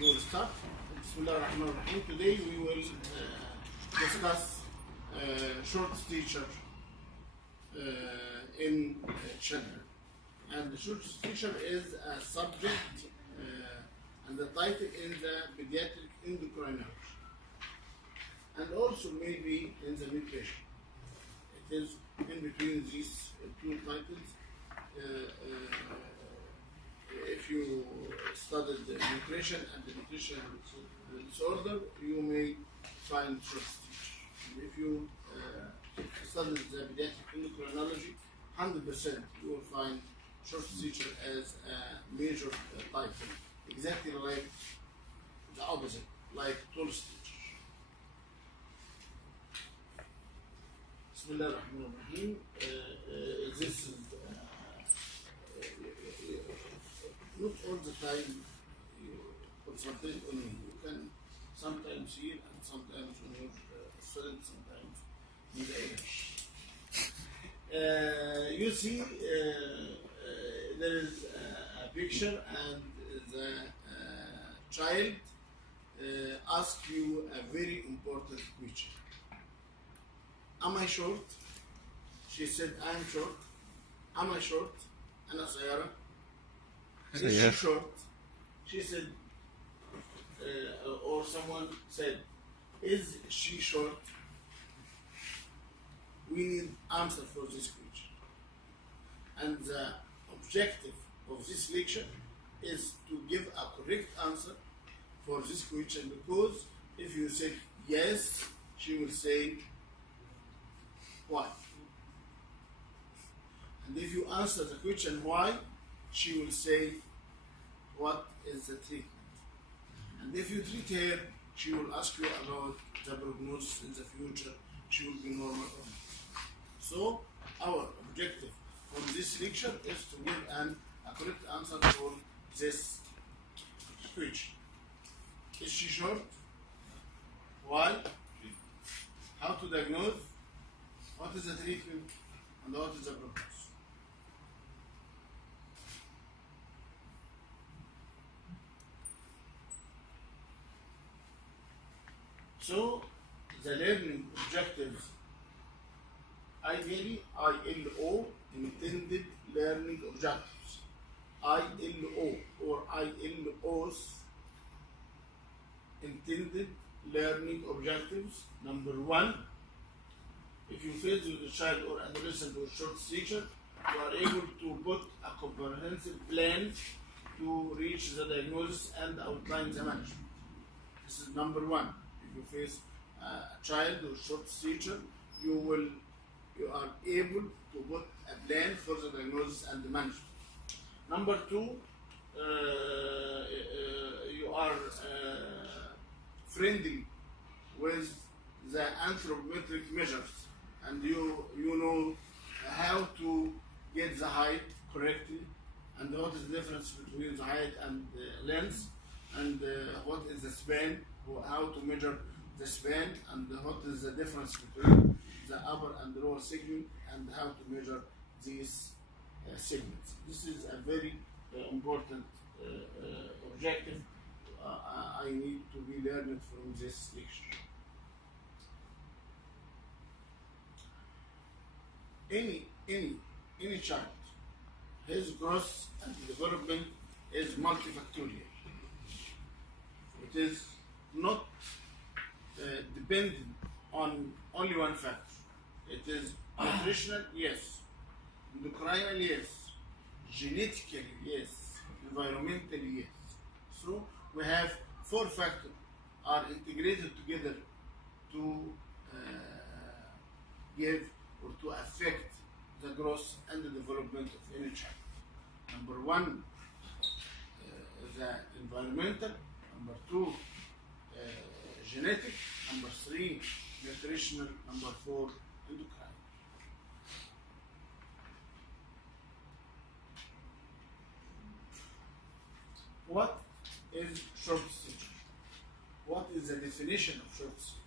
we will start. Bismillah ar-Rahman ar-Rahim. Today we will discuss short stature in children. And the short stature is a subject and the title is the pediatric endocrinology. And also maybe in the nutrition. It is in between these two titles. If you studied the nutrition and the nutrition disorder, you may find short stature. And if you studied the pediatric endocrinology, 100% you will find short stature as a major title, exactly like the opposite, like tall stature. Bismillah ar-Rahman ar-Rahim. This is not all the time you concentrate on me. You can sometimes here and sometimes on your student, sometimes in the English. You see, there is a picture and the child asks you a very important question. Am I short? She said, I am short. Am I short? Ana Sayara. Is she short? She said, or someone said, is she short? We need answer for this question. And the objective of this lecture is to give a correct answer for this question, because if you say yes, she will say why. And if you answer the question why, she will say what is the treatment. And if you treat her, she will ask you about the prognosis in the future. She will be normal or not. So our objective from this lecture is to give a correct answer for this question. Is she short? Why? How to diagnose? What is the treatment? And what is the prognosis? So, the learning objectives, ideally ILO, intended learning objectives. ILO or ILOs, intended learning objectives. Number one, if you face with a child or adolescent with short stature, you are able to put a comprehensive plan to reach the diagnosis and outline the management. This is number one. If you face a child with short stature, you are able to put a plan for the diagnosis and the management. Number two, you are friendly with the anthropometric measures, and you know how to get the height correctly, and what is the difference between the height and the length, and what is the span, how to measure the span, and what is the difference between the upper and the lower segment, and how to measure these segments. This is a very important objective I need to be learned from this lecture. Any child, his growth and development is multifactorial. It is not dependent on only one factor. It is nutritional, yes. Endocrinal, yes. Genetically, yes. Environmentally, yes. So we have four factors are integrated together to give or to affect the growth and the development of any child. Number one, the environmental. Number two, genetic. Number three, nutritional. Number four, endocrine. What is short stature? What is the definition of short stature?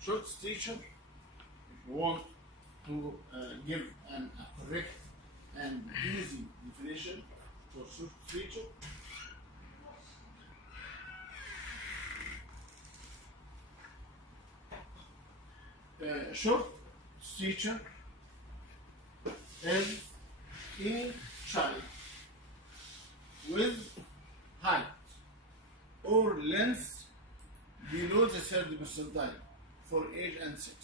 Short stature, if you want to give a correct and easy definition for short stature, short stature is any child with height or length below the third percentile for age and sex.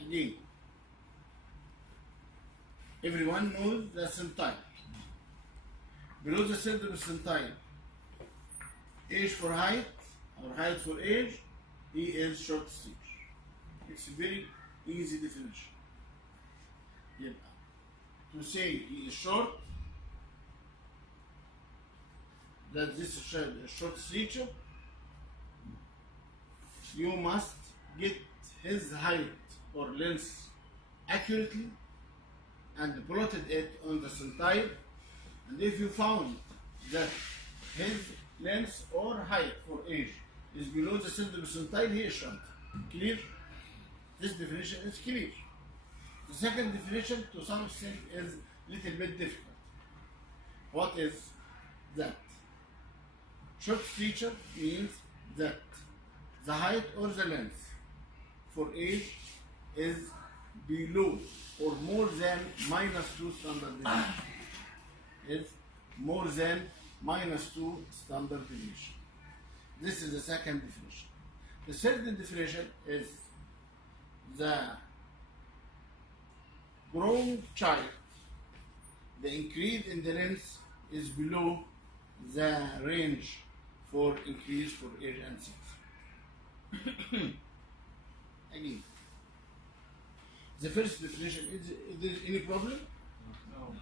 Again, everyone knows the percentile. Below the third percentile, age for height or height for age, he is short stature. It's a very easy definition. To say he is short, that this is a short stature, you must get his height or length accurately and plotted it on the percentile. And if you found that his length or height for age is below the third percentile, he is short. Clear? This definition is clear. The second definition, to some extent, is a little bit difficult. What is that? Short stature means that the height or the length for age is below or more than -2 standard deviation. Is more than -2 standard deviation. This is the second definition. The third definition is the grown child, the increase in the length is below the range for increase for age and sex. Again, the first definition, is there any problem? No.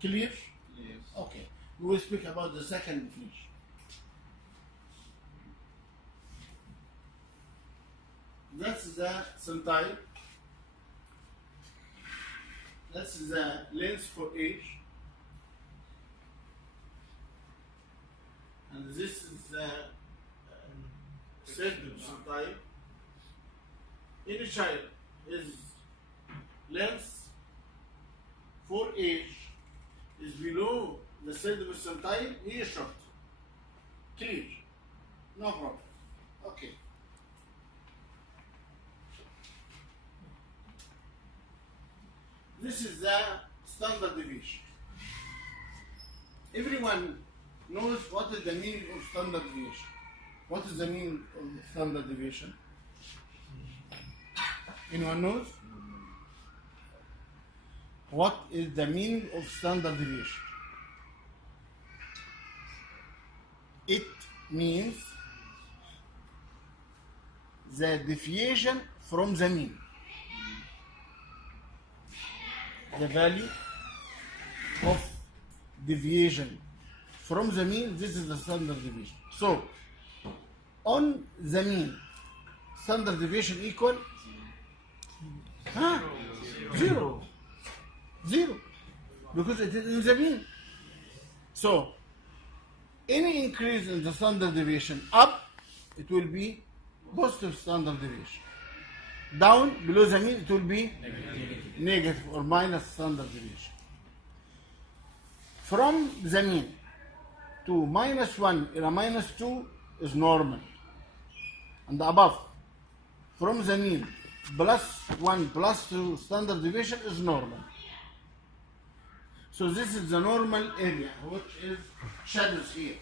Clear? Yes. Okay. We will speak about the second definition. That's the percentile. That's the length for age. And this is the third percentile. Any child is length for age is below the third percentile, he is short. Clear? No problem. Okay. This is the standard deviation. Everyone knows what is the meaning of standard deviation. What is the meaning of standard deviation? Anyone knows? What is the meaning of standard deviation? It means the deviation from the mean. The value of deviation from the mean, this is the standard deviation. So, on the mean, standard deviation equal? Huh? Zero. Zero. Because it is in the mean. So, any increase in the standard deviation up, it will be positive standard deviation. Down, below the mean, it will be negative or minus standard deviation. From the mean to -1 and -2 is normal. And above, from the mean, +1, +2 standard deviation is normal. So this is the normal area, which is shadows here.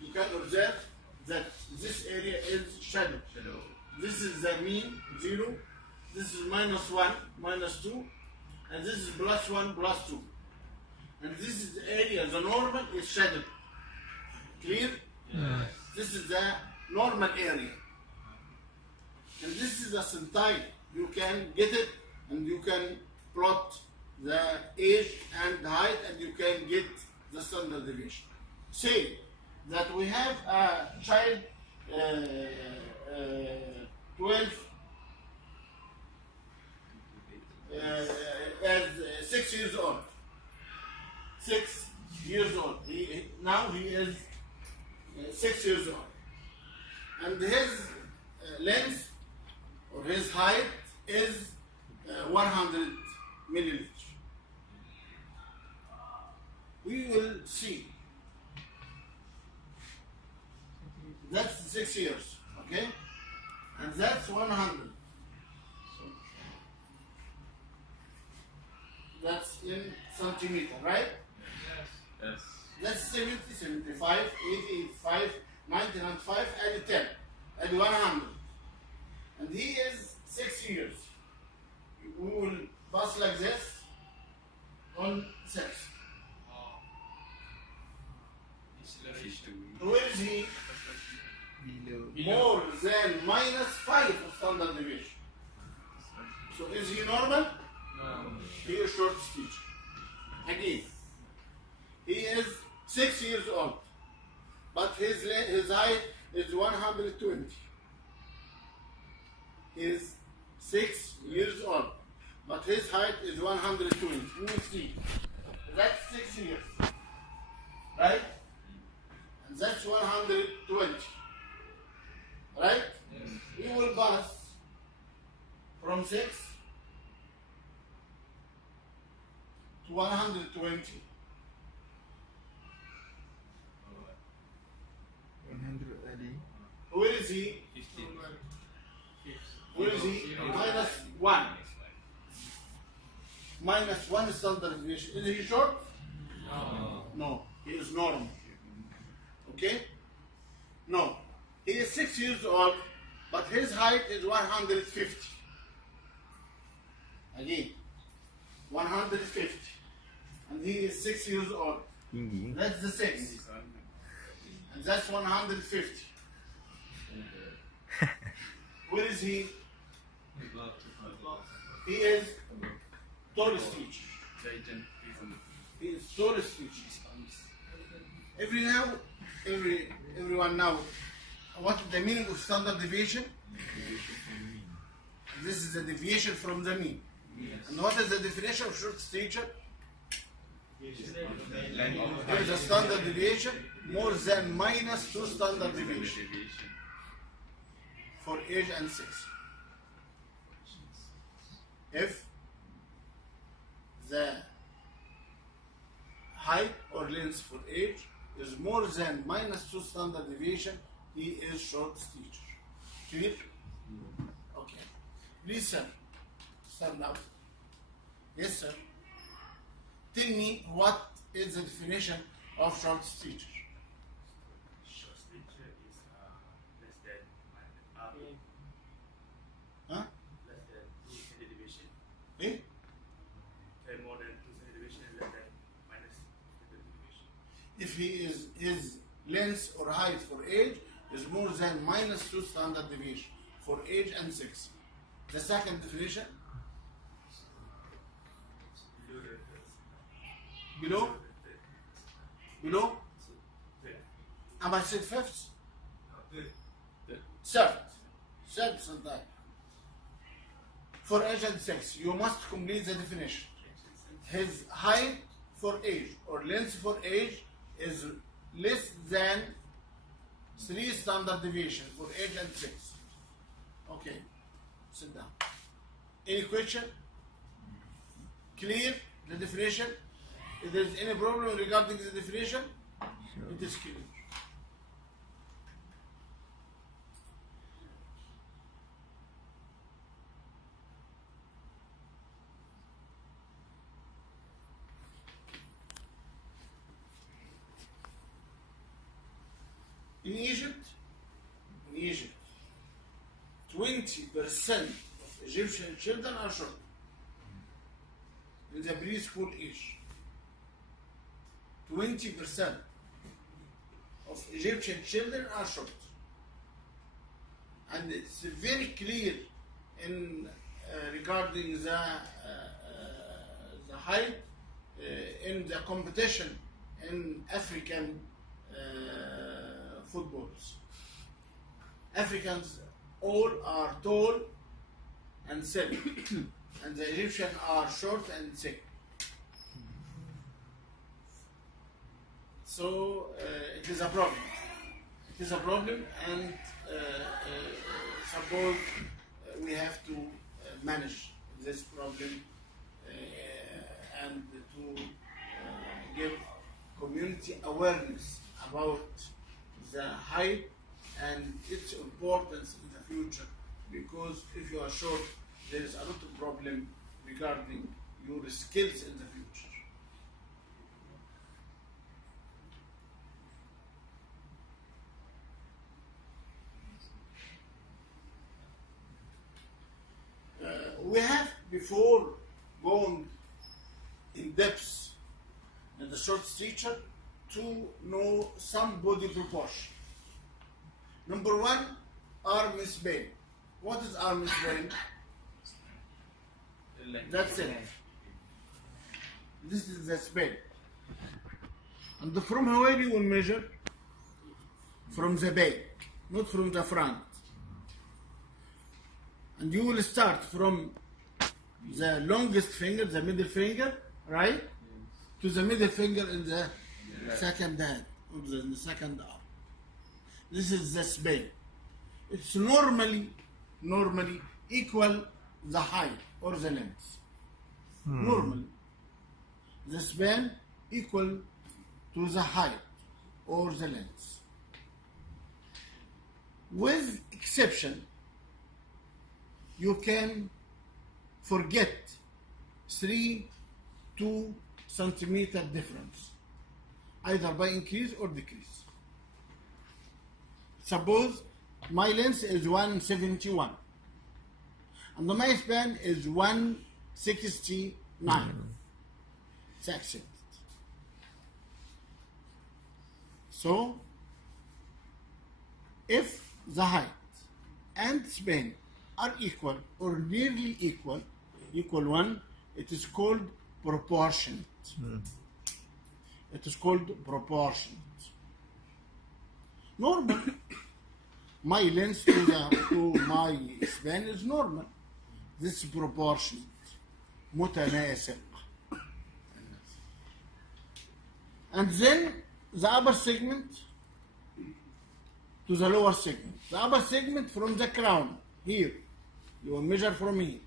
You can observe that this area is shadow. This is the mean, 0. This is -1, -2. And this is +1, +2. And this is the area, the normal is shadow. Clear? Yes. This is the normal area. And this is a percentile. You can get it and you can plot the age and height and you can get the standard deviation. Say that we have a child 12 as 6 years old. 6 years old. Now he is 6 years old. And his length or his height is 100 milliliters. We will see. That's 6 years, okay? And and that's 100. That's in centimeter, right? Yes. That's 70, 75, 80, 85, 90, 95, add 10, add 100. And he is 6 years. We will pass like this on 6. Where is he? More than minus 5 of standard deviation. So is he normal? No. He is short speech. Again, he is 6 years old, but his height is 120. He is 6 years old, but his height is 120. We will see. That's 6 years, right? And that's 120, right? Yes. We will pass from 6 to 120. 100 Where is he? 15. Where is he? Minus 1. Minus 1 standard deviation. Is he short? No. No. He is normal. Okay? No. He is 6 years old, but his height is 150. Again, 150. And he is 6 years old. tinggi. That's the 6. And that's 150. Where is he? He is tallest teacher. He is tallest teacher. Everyone now, what is the meaning of standard deviation? This is the deviation from the mean. And what is the definition of short stature? There is a standard deviation more than minus 2 standard deviation for age and sex. If the height or length for age is more than minus 2 standard deviation, he is short stature. Clear? Okay. Please, sir. Stand now. Yes, sir. Tell me what is the definition of short stature. Short stature is less than Huh? less than 2 standard deviation. Eh? More than 2 standard deviation, less than minus standard deviation. If his length or height for age is more than minus 2 standard deviation for age and sex. The second definition, below? Below? Am I said fifth? Third sometime. For age and sex, you must complete the definition. His height for age or length for age is less than 3 standard deviation for age and sex. Okay, sit down. Any question? Clear the definition? If there is any problem regarding the definition, it is clear. In Egypt, 20% of Egyptian children are short in the preschool age. 20% of Egyptian children are short. And it's very clear in regarding the height in the competition in African footballs. Africans all are tall and thin, and the Egyptians are short and thick. So it is a problem. It is a problem, and suppose we have to manage this problem and to give community awareness about the height and its importance in the future because if you are short, there is a lot of problem regarding your skills in the future. We have, before going in depth in the short stature, to know some body proportion. Number one, arm span. What is arm span? That's it. This is the span. And from where you will measure? From the back, not from the front. And you will start from the longest finger, the middle finger, right? To the middle finger in the second hand, or the second arm. This is the span. It's normally equal the height or the length. Normally, the span equal to the height or the length. With exception, you can forget 3 to 2 centimeter difference, either by increase or decrease. Suppose my length is 171 and my span is 169. It's accepted. So, if the height and span are equal or nearly equal one, it is called proportionate. It is called proportionate. Normal. My length to my span is normal. This is proportionate. متناسق. And then the upper segment to the lower segment. The upper segment from the crown, here, you will measure from here,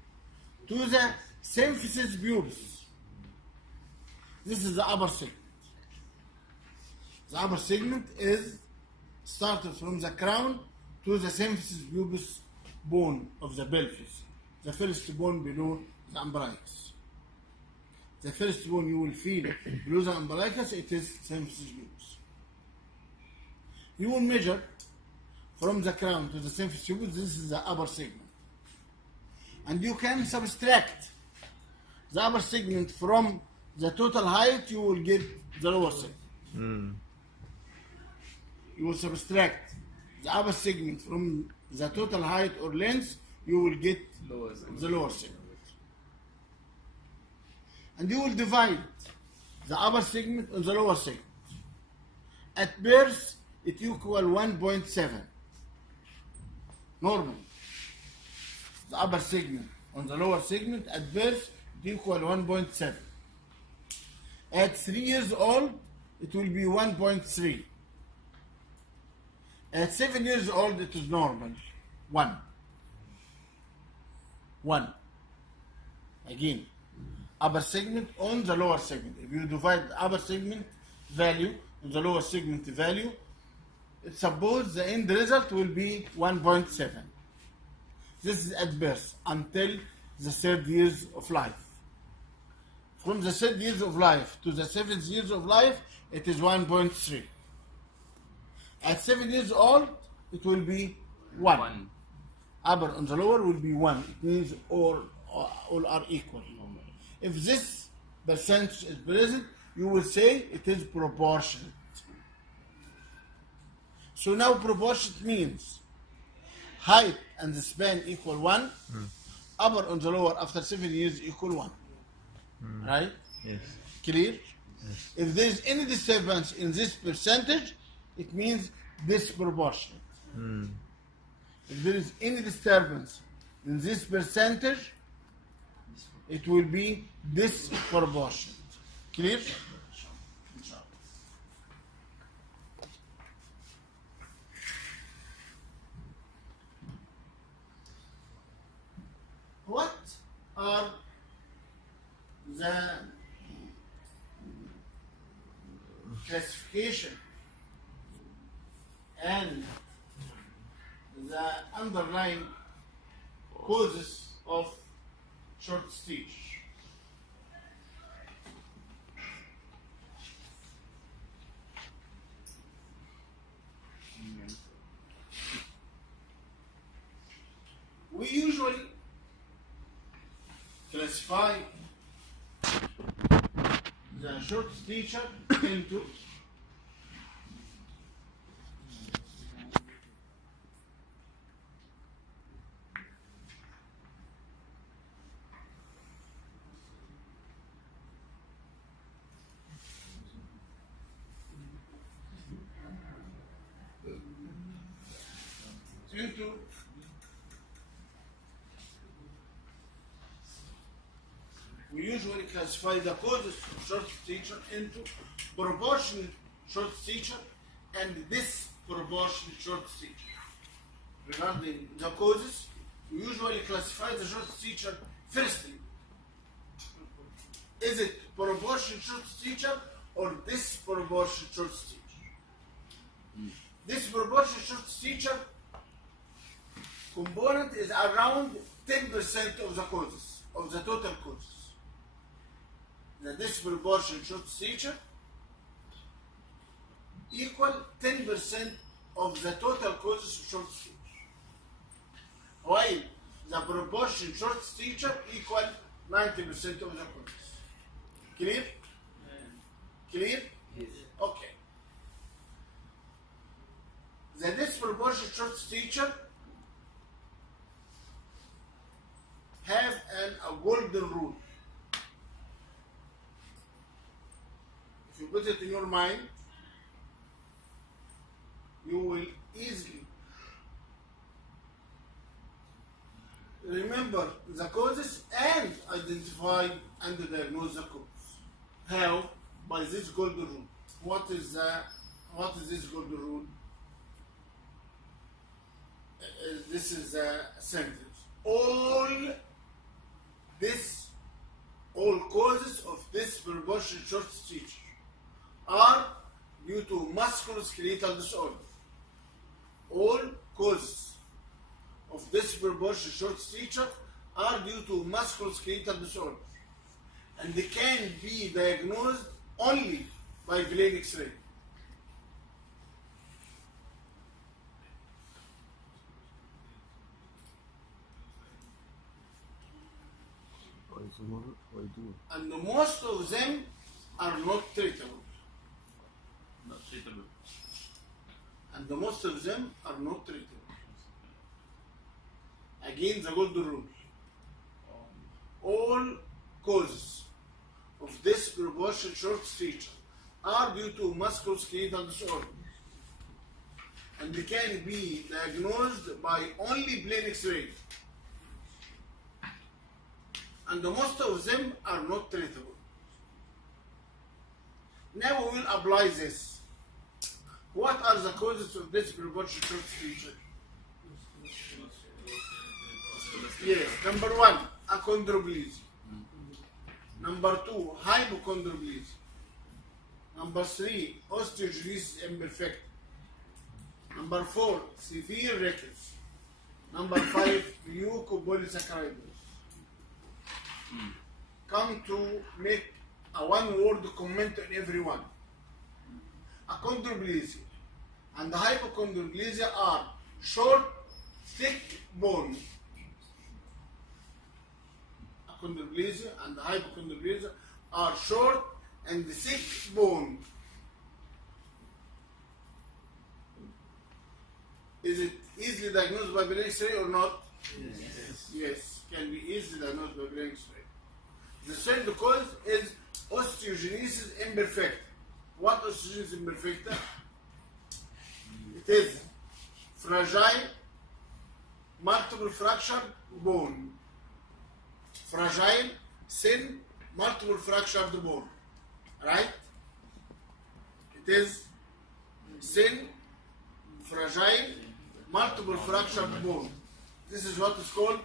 to the symphysis pubis. This is the upper segment. The upper segment is started from the crown to the symphysis pubis bone of the pelvis, the first bone below the umbilicus. The first bone you will feel below the umbilicus, it is symphysis pubis. You will measure from the crown to the symphysis pubis. This is the upper segment. And you can subtract the upper segment from the total height, you will get the lower segment. You will subtract the upper segment from the total height or length, you will get the lower segment. And you will divide the upper segment and the lower segment. At birth, it equals 1.7. Normal. The upper segment on the lower segment at birth, it equals 1.7. At 3 years old, it will be 1.3. At 7 years old, it is normal. 1. Again, upper segment on the lower segment. If you divide the upper segment value on the lower segment value, suppose the end result will be 1.7. This is at birth until the 3rd years of life. From the 3rd years of life to the 7th years of life, it is 1.3. At 7 years old, it will be 1. Upper and the lower will be 1. It means all are equal. If this percentage is present, you will say it is proportionate. So now proportionate means height and the span equal 1, upper and the lower after 7 years equal 1. Right? Yes. Clear? Yes. If there is any disturbance in this percentage, it means disproportionate. If there is any disturbance in this percentage, it will be disproportionate. Clear? What are the classification and the underlying causes of short stitch. We usually classify the short stitcher into we usually classify the causes of short stitcher into proportional short stitcher and disproportionate short stitcher. Regarding the causes, we usually classify the short stitcher firstly. Is it proportional short stitcher or disproportionate short stitcher? Disproportionate short stitcher component is around 10% of the causes, of the total causes. The disproportionate short stitcher equal 10% of the total causes of short stitch, while the proportion short stitcher equal 90% of the causes. Clear? Clear? Yes. Okay. The disproportionate short stitcher have a golden rule. If you put it in your mind, you will easily remember the causes and identify and diagnose the cause. How? By this golden rule. What is this golden rule? This is a sentence. All causes of disproportionate short stitch are due to musculoskeletal disorder. All causes of disproportionate short stitcher are due to musculoskeletal disorder, and they can be diagnosed only by plain X-ray. And most of them are not treatable. Not treatable. And most of them are not treatable. Again, the golden rule. All causes of disproportionate short stitch are due to musculoskeletal disorder, and they can be diagnosed by only plain X-ray. And most of them are not treatable. Now we will apply this. What are the causes of disproportionate short stitch? Yes, number 1, achondroplasia. Number 2, hypochondroplasia. Number 3, osteogenesis imperfecta. Number 4, severe rickets. Number 5, mucopolysaccharidosis. Come to make a one-word comment on every one. Achondroplasia and hypochondroplasia are short, thick bone. Achondroplasia and hypochondroplasia are short and thick bone. Is it easily diagnosed by plain X-ray or not? Yes. Yes, can be easily diagnosed by plain X-ray. The third cause is osteogenesis imperfecta. What osteogenesis imperfecta? It is fragile, multiple fractured bone. Fragile, thin, multiple fractured bone. Right? It is thin, fragile, multiple fractured bone. This is what is called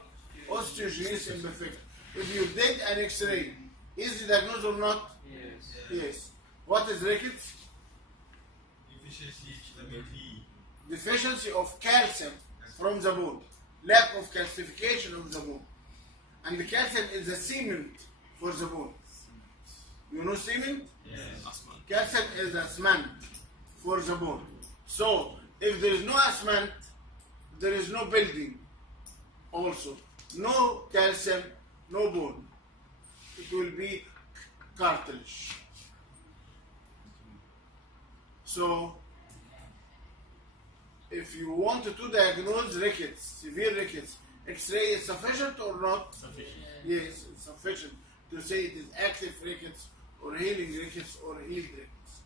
osteogenesis imperfecta. If you did an X-ray, is it diagnosed or not? Yes. Yes. What is rickets? Deficiency vitamin D. Deficiency of calcium from the bone. lack of calcification of the bone. And the calcium is a cement for the bone. You know cement? Asthma. Calcium is a cement for the bone. So if there is no cement, there is no building. Also, no calcium, no bone. It will be cartilage. So if you want to diagnose rickets, severe rickets, X-ray is sufficient or not? Sufficient. Yes, it's sufficient to say it is active rickets or healing rickets or healed rickets.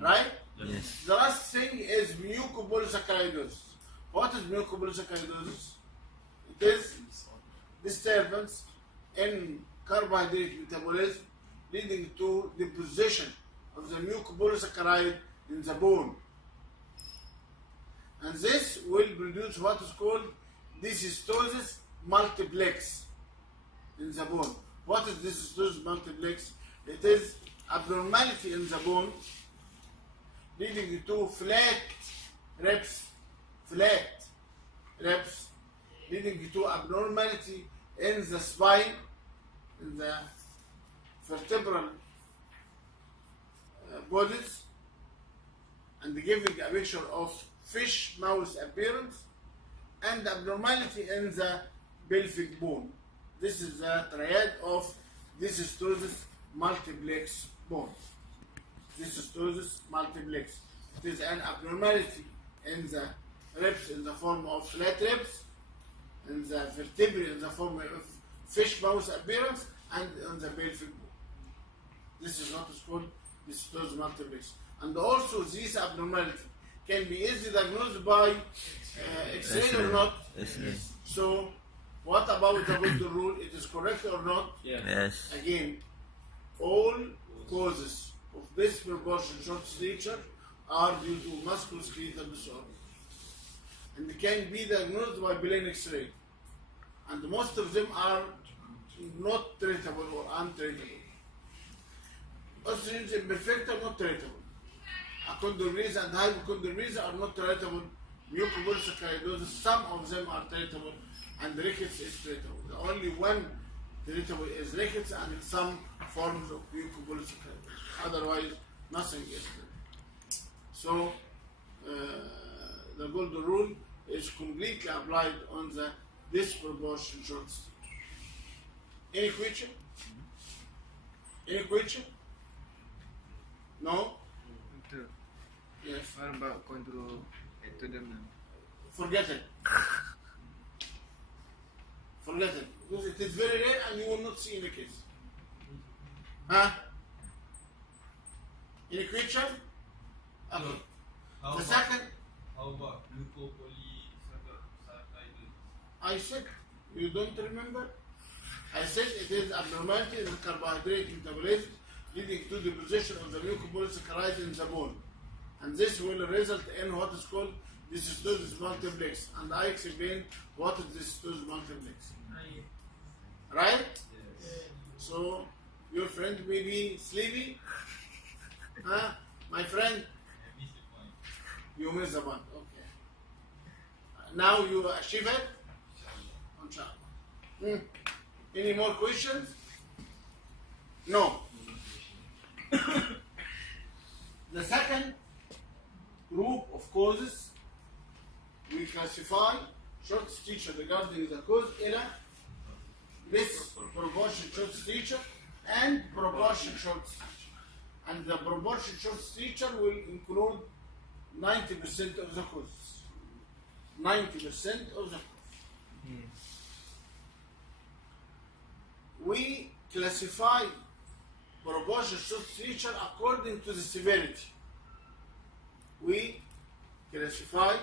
Right? Yes. The last thing is mucopolysaccharidosis. What is mucopolysaccharidosis? It is disturbance in carbohydrate metabolism leading to deposition of the mucopolysaccharide in the bone. And this will produce what is called dysystosis multiplex in the bone. What is dysystosis multiplex? It is abnormality in the bone leading to flat ribs, leading to abnormality in the spine, in the vertebral bodies, and giving a picture of fish mouth appearance, and abnormality in the pelvic bone. This is the triad of dysystosis multiplex bone. Dysystosis multiplex. It is an abnormality in the ribs in the form of flat ribs, in the vertebrae in the form of fish mouth appearance, and on the pelvic bone. This is what is called dysystosis multiplex. And also this abnormality can be easily diagnosed by X-ray or not. Yes. So what about the golden rule? It is correct or not? Yes. Again, all causes of disproportionate short stature are due to musculoskeletal disorder and can be diagnosed by plain X-ray. And most of them are not treatable or untreatable. Osteogenesis imperfecta not treatable. Achondroplasia and hypochondroplasia are not treatable. Mucopolysaccharidosis, some of them are treatable, and rickets is treatable. The only one treatable is rickets and some forms of mucopolysaccharidosis. Otherwise, nothing is treatable. So, the golden rule is completely applied on the disproportionate short stature. Any question? Any question? No? Yes. What about control ectodermal? Forget it. Forget it. Because it is very rare and you will not see in the case. Huh? Any question? Okay. How The about, second, how about mucopolysaccharidosis? I said, you don't remember? I said it is abnormality in the carbohydrate metabolism leading to the deposition of the mucopolysaccharide in the bone. And this will result in what is called dysystosis multiplex. And I explained what is dysystosis multiplex. Right? So, your friend may be sleepy. Huh? My friend, I missed the point. you miss the point. Okay. Now you achieve it? Inshallah. Any more questions? No. The second group of causes we classify short stature regarding the cause إلى disproportionate short stature and proportionate short stature. And the proportionate short stature will include 90% of the causes. 90% of the causes. We classify proportionate short stature according to the severity. We classify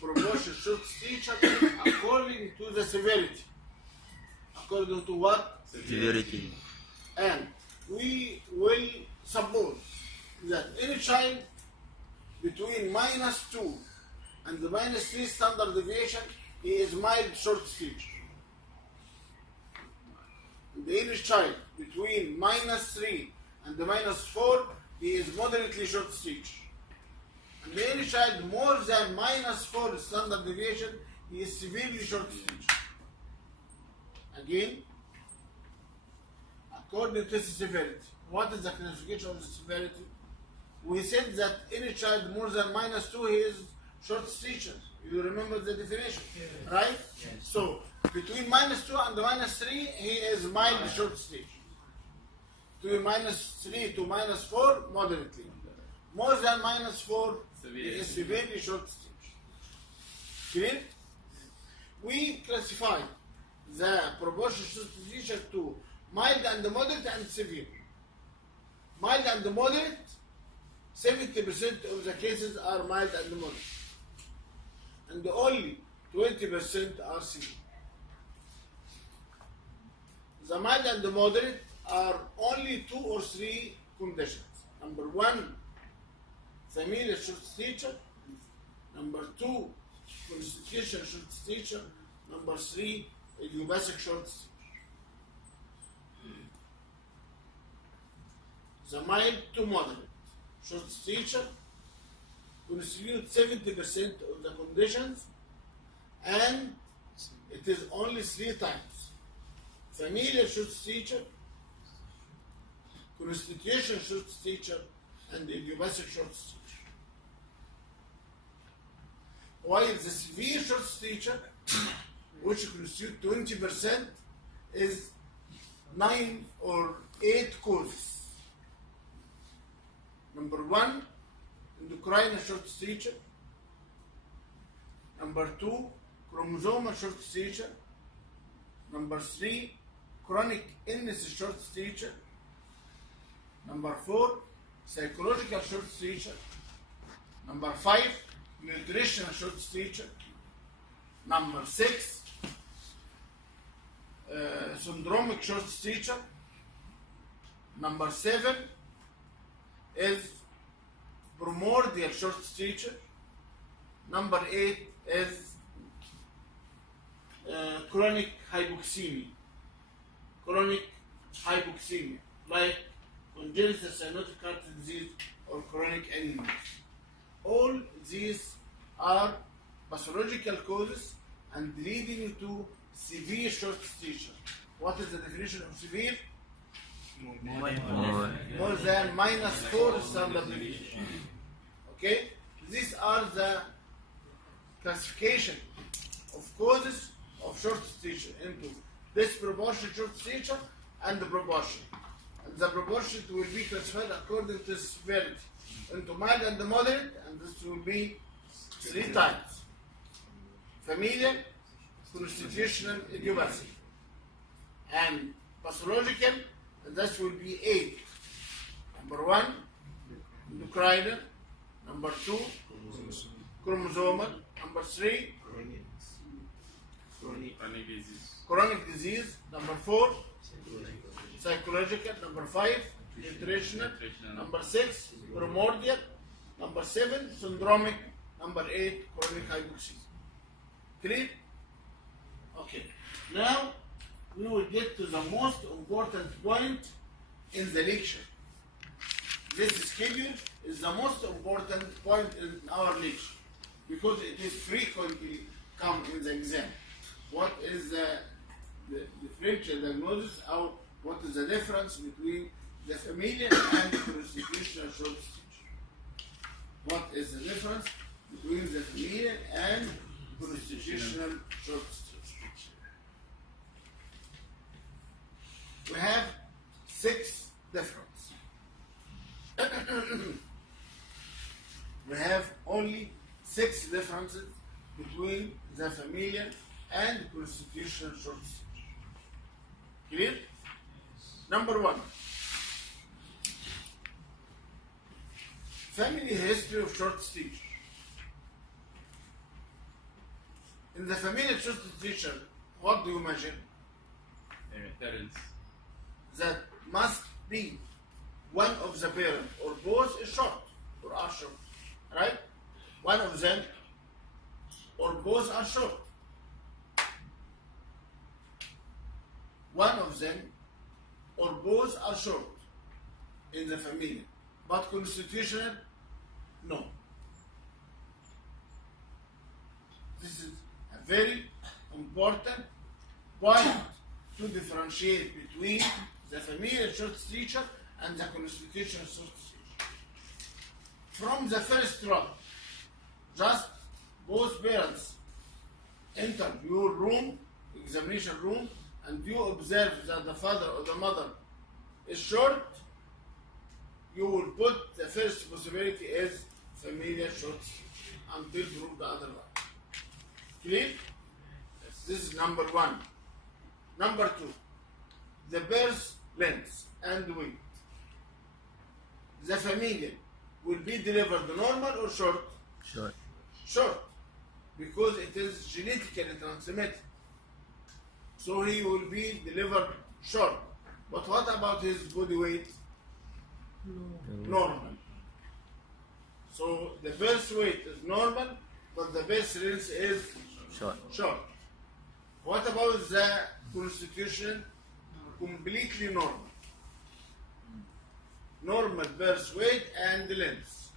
proportionate short stature according to the severity. According to what? Severity. And we will suppose that any child between -2 and the -3 standard deviation, he is mild short stature. The English child between -3 and the -4, he is moderately short stature. And the English child more than -4 standard deviation, he is severely short stature. Again, according to the severity. What is the classification of the severity? We said that any child more than -2, he is short stature. You remember the definition, right? Yes. So between -2 and -3, he is mild short stature. Between -3 to -4, moderately. More than -4, he is severely short stature. Clear? We classify the proportion short stature to mild and moderate and severe. Mild and moderate, 70% of the cases are mild and moderate. And only 20% are severe. The mild and the moderate are only 2 or 3 conditions. Number 1, familial short stature. Number 2, constitutional short stature. Number 3, idiopathic short stature. The mild to moderate short stature constitutes 70% of the conditions, and it is only 3 types. Familial short stature, constitutional short stature, and idiopathic short stature. While the severe short stature, which constitutes 20%, is 9 or 8 causes. Number 1, endocrine short stature. Number 2, chromosomal short stature. Number 3, chronic illness short stature. Number 4, psychological short stature. Number 5, nutritional short stature. Number 6, syndromic short stature. Number 7 is primordial short stature. Number 8 is chronic hypoxemia. Chronic hypoxemia, like congenital cyanotic heart disease or chronic anemia. All these are pathological causes and leading to severe short stature. What is the definition of severe? More than -4 standard deviation. Okay? These are the classification of causes of short stature into disproportionate short stature and the proportion. And the proportion will be classified according to severity into mild and moderate, and this will be 3 types: familial, constitutional, idiopathic, and pathological. And that will be 8. Number 1, endocrinal. Number 2, chromosomal. Number 3, chronic disease. Number 4, psychological. Number 5, nutritional. Number 6, primordial. Number 7, syndromic. Number 8, chronic hypoxemia. Clear? Okay. Now we will get to the most important point in the lecture. This schedule is the most important point in our lecture because it is frequently come in the exam. What is the differential diagnosis, or what is the difference between the familial and constitutional short stature? What is the difference between the familial and constitutional short stature? We have 6 differences. We have only 6 differences between the familial and constitutional short stature. Clear? Number 1, family history of short stature. In the familial short stature, what do you imagine? Inheritance. That must be one of the parents or both is short or are short, right? One of them or both are short. One of them or both are short in the family, but constitutional, no. This is a very important point to differentiate between the familial short stature and the constitutional short stature. From the first row, just both parents enter your room, examination room, and you observe that the father or the mother is short, you will put the first possibility as familial short stature until prove the other one. Clear? This is number one. Number two, the birth length and weight. The familial will be delivered normal or short? Short. Short, because it is genetically transmitted. So he will be delivered short. But what about his body weight? Normal. So the birth weight is normal, but the birth length is Short. short. What about the constitution? Completely normal. Normal birth weight and length.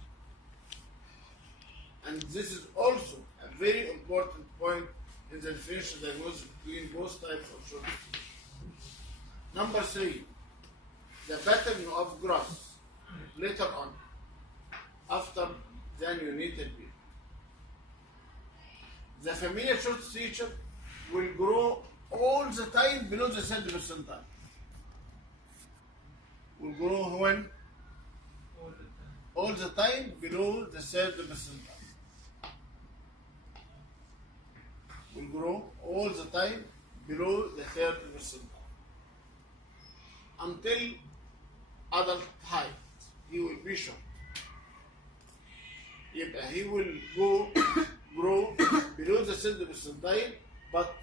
And this is also a very important point in the differential diagnosis between both types of short stature. Number three, the pattern of growth later on, after the neonatal period. The familial short stature will grow all the time below the third percentile. Will grow when? All the time below the third percentile. Will grow all the time below the third percentile. Until adult height, he will be short. He will grow below the third percentile, but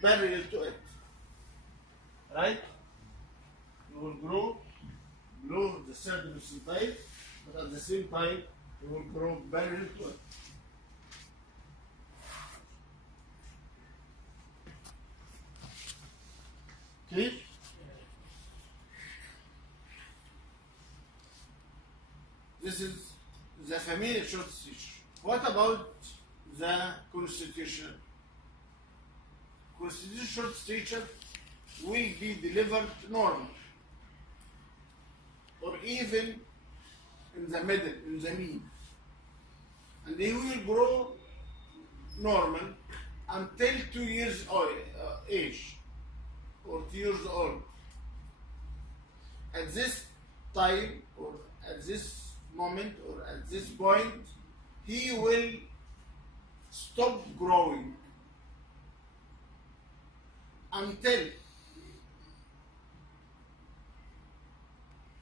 parallel to it. Right? He will grow below the third percentile, but at the same time, he will grow parallel to it. Okay? This is the familial short stature. What about the constitution? Constitutional short stature will be delivered normal, or even in the middle, in the mean. And they will grow normal until 2 years age, or 2 years old. At this time, or at this moment, or at this point, he will stop growing until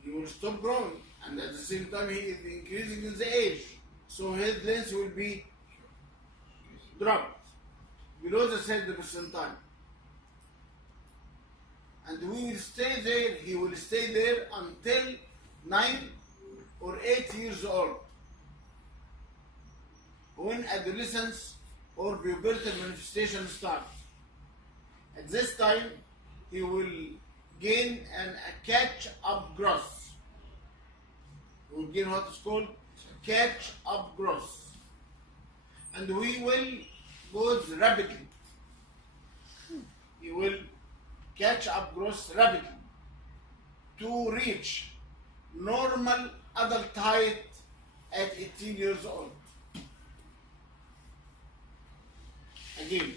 he will stop growing, and at the same time he is increasing in the age, so his length will be dropped below the third percentile, and we will stay there. He will stay there until 9 or 8 years old, when adolescence or pubertal manifestation starts. At this time, he will gain a catch-up growth. He will gain what is called catch-up growth. And we will go rapidly. He will catch up growth rapidly to reach normal adult height at 18 years old. Again,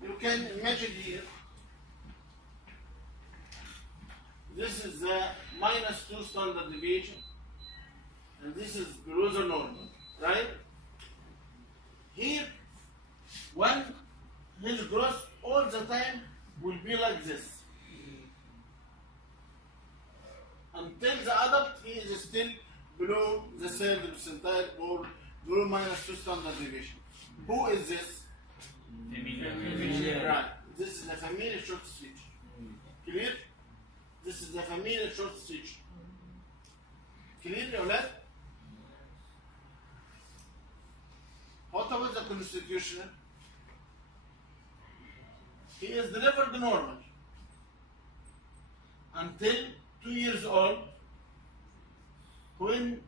you can imagine here, this is the -2 standard deviation, and this is below the normal, right? Here, when his growth all the time will be like this. Until the adult, he is still below the third percentile or below -2 standard deviation. Who is this? Right. This is the familial short stature. Clear? This is the familial short stature. Clear يا أولاد? What about the constitutional? He is delivered normal until 2 years old, when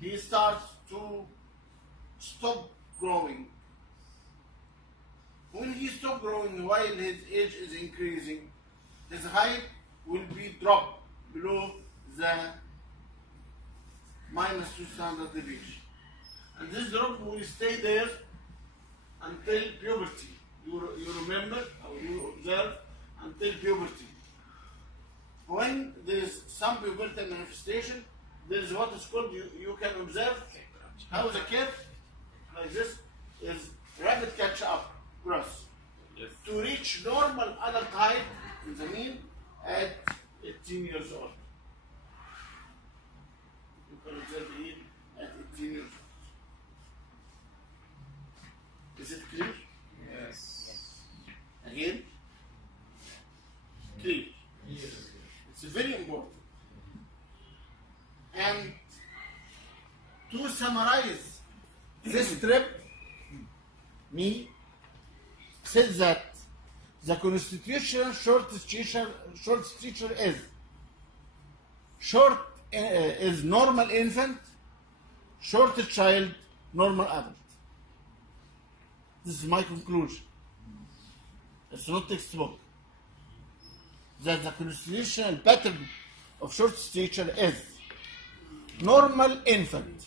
he starts to stop growing. When he stops growing while his age is increasing, his height will be dropped below the -2 standard deviation. And this drop will stay there until puberty. You remember, or you observe, until puberty. When there is some pubertal manifestation, there is what is called, you can observe how the curve, like this, is rapid catch-up growth. Yes. To reach normal adult height in the mean at 18 years old. You can observe here at 18 years old. Is it clear? Yes. Again? Clear. It's very important. And to summarize this trip, me says that the constitutional short stature is normal infant, short child, normal adult. This is my conclusion. It's not textbook. That the constitutional pattern of short stature is normal infant,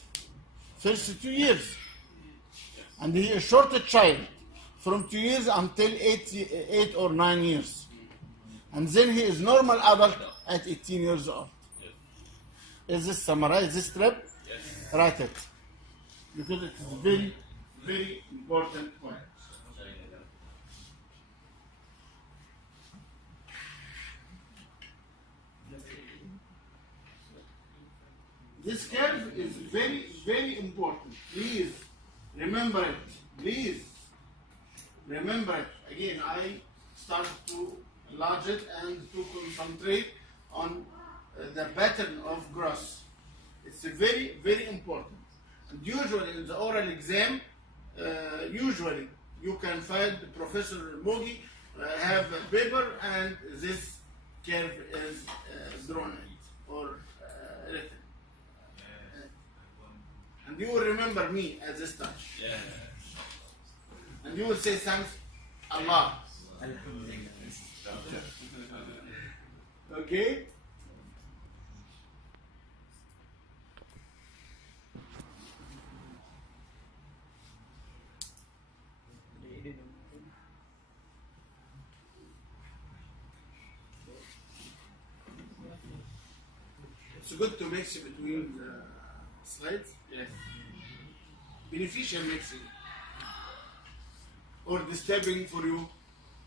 first 2 years, and he is short child from 2 years until 8 or 9 years, and then he is normal adult at 18 years old. Yes. Is this summarize this trip? Yes. Write it, because it is very, very important point. This curve is very, very important. Please remember it. Please remember it. Again, I start to enlarge it and to concentrate on the pattern of growth. It's very, very important. And usually in the oral exam, usually you can find Professor Mogi have a paper and this curve is drawn it or written. And you will remember me at this time. Yeah. And you will say thanks Allah. Okay? It's good to mix between the slides. Yes. Beneficial mixing or disturbing for you?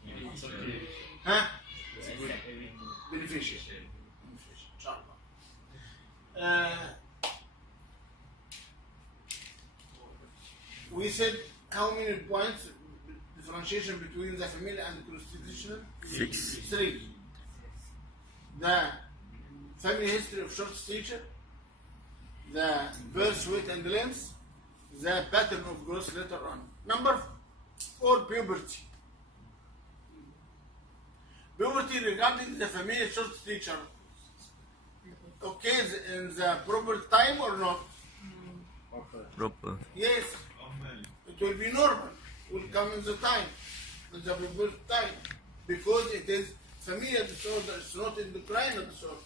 It's okay. Huh? It's good. Beneficial. We said how many points differentiation between the familial and the constitutional? 6. 3. The family history of short stature, the birth weight and length, the pattern of growth later on. Number 4, puberty. Puberty regarding the familial short stature occurs in the proper time or not? Proper. Yes, it will be normal. It will come in the time, in the proper time, because it is familial disorder, it's not endocrinal disorder.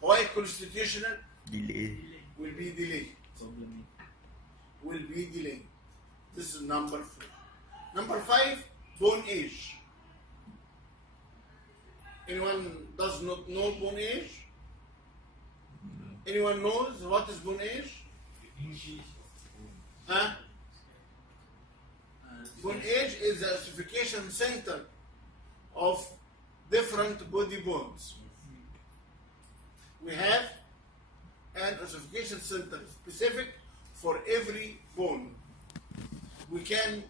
Why constitutional? Delay. Will be delayed. Will be delayed. This is number 4. Number 5, bone age. Anyone does not know bone age? Anyone knows what is bone age? Huh? Bone age is the ossification center of different body bones. We have an ossification center specific for every bone. We can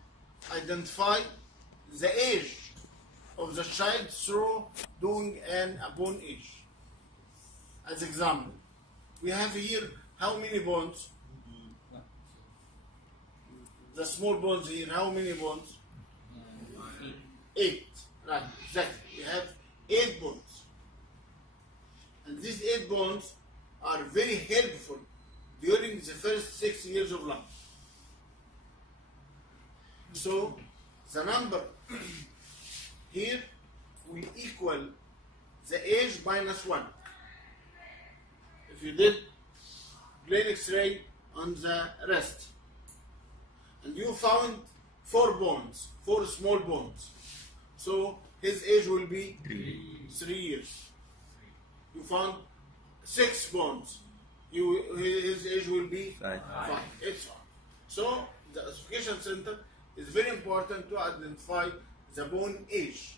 identify the age of the child through doing a bone age. As example, we have here how many bones? The small bones here, how many bones? 8. Right, exactly. We have 8 bones. And these 8 bones are very helpful during the first 6 years of life. So the number here will equal the age minus 1. If you did plain X-ray on the wrist and you found 4 bones, 4 small bones, so his age will be 3 years. You found 6 bones, his age will be 5. It's all. So the ossification center is very important to identify the bone age.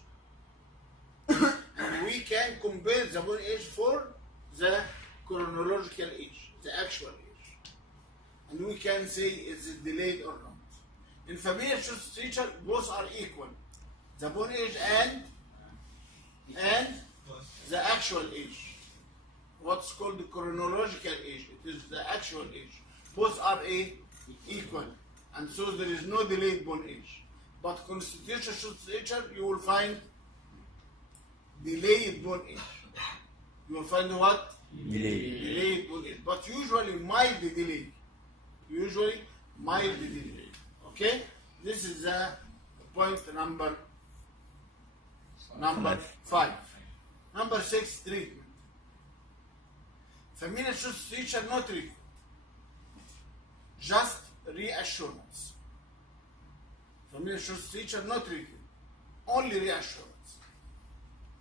And we can compare the bone age for the chronological age, the actual age. And we can say is it delayed or not. In familial stature, both are equal. The bone age and the actual age. What's called the chronological age. It is the actual age. Both are equal. And so there is no delayed bone age. But constitutional stature, you will find delayed bone age. You will find what? Delayed bone age. But usually mild delay. Usually mild delay. Okay? This is the point number 5. Number 6, treatment. Familial stature, no treatment. Just reassurance. Familial stature, no treatment. Only reassurance.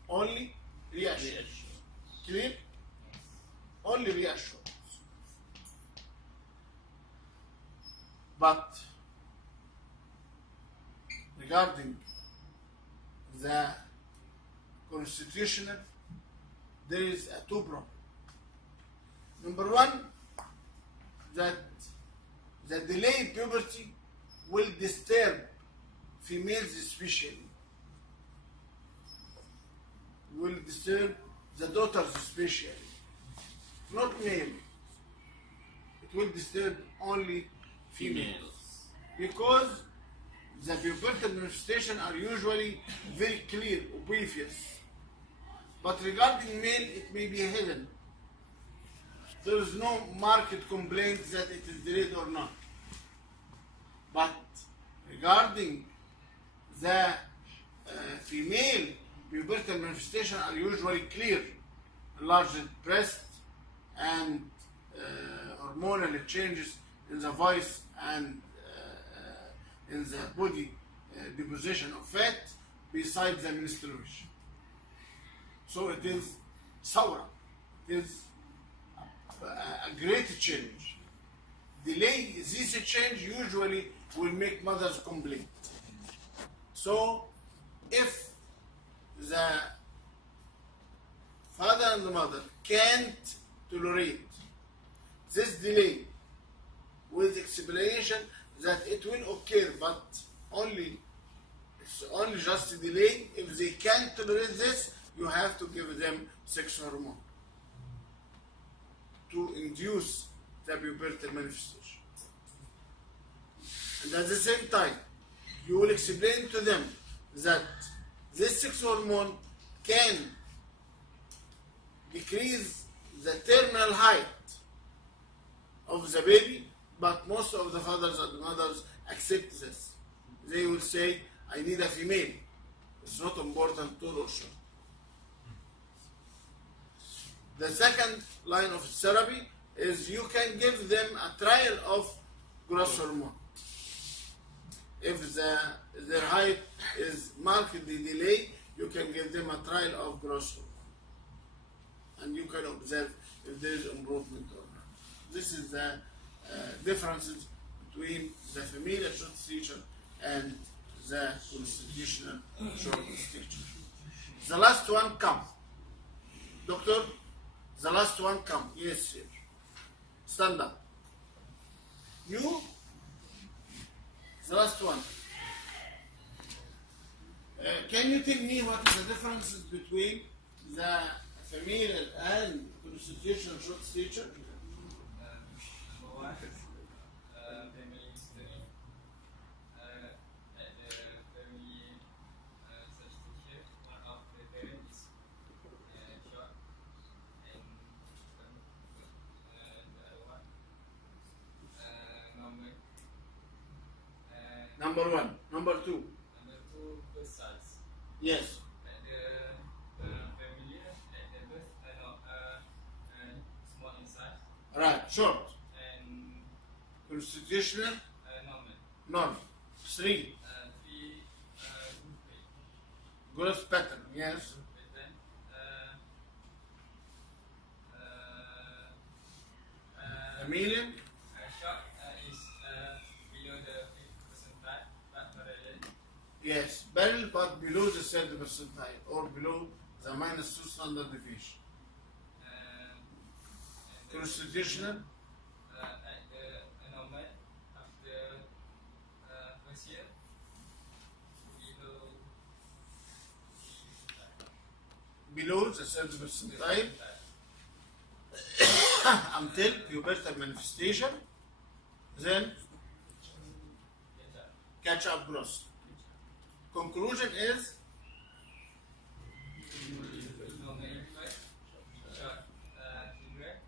Only reassurance. Clear? Only reassurance. But regarding the constitutional, there is a 2 problems. Number 1, that the delayed puberty will disturb females especially. Will disturb the daughters especially. Not male. It will disturb only females. Because the pubertal manifestations are usually very clear, obvious. But regarding male, it may be hidden. There is no marked complaint that it is delayed or not. But regarding the female, pubertal manifestations are usually clear. Enlarged breast and hormonal changes in the voice and in the body deposition of fat besides the menstruation. So it is sour. It is a great change. Delay this change usually will make mothers complain. So if the father and the mother can't tolerate this delay with explanation that it will occur, but it's only just a delay. If they can't tolerate this, you have to give them sex hormone to induce the pubertal manifestation. And at the same time, you will explain to them that this sex hormone can decrease the terminal height of the baby, but most of the fathers and mothers accept this. They will say, I need a female. It's not important tall or short. The second line of therapy is you can give them a trial of growth hormone. If their height is markedly delayed, you can give them a trial of growth hormone. And you can observe if there is improvement or not. This is the differences between the familial short stature and the constitutional short stature. The last one come. Doctor, the last one come. Yes, sir. Stand up. You, the last one. Can you tell me what is the differences between the familial and constitutional short stature? Number one, family history. At the family substitution, one of the parents is short, and the other one normal. Number one. Number two. Number two, birth size. Yes. At the family, at the birth, small in size, Right. Short. and Constitutional. normal. Normal. Three. Three, Growth pattern. Yes. pattern. Familial. Short is below the 5th percentile, but parallel. Yes. Barrel, but below the third percentile or below the -2 standard deviation. And Constitutional. at the normal after first year, Below the third percentile until pubertal manifestation, then catch up growth. Conclusion is normal infant, short children,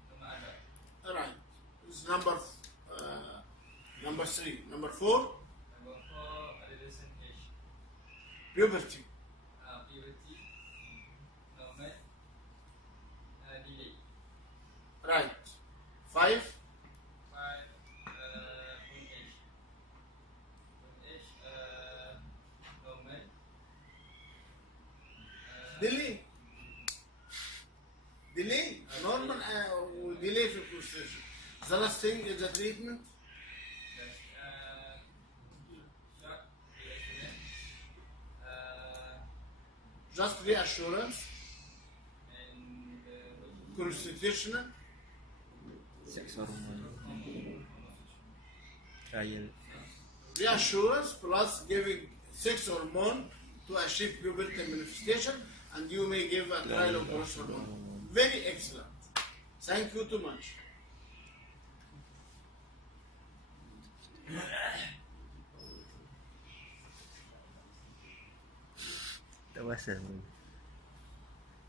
normal adult. alright. This is number three. Number four, Number four, adolescent age. puberty. Puberty, normal, delay. Right. Five, Five, old age. Old age, normal. delay. Delay. Normal delay في الكونستيشن. The last thing is the treatment. Short, reassurance. Just reassurance. And Constitutional. Sex hormone. Trial. Reassurance plus giving sex hormone to achieve pubertal manifestation, and you may give a trial of growth hormone. Very excellent. Thank you too much. That was a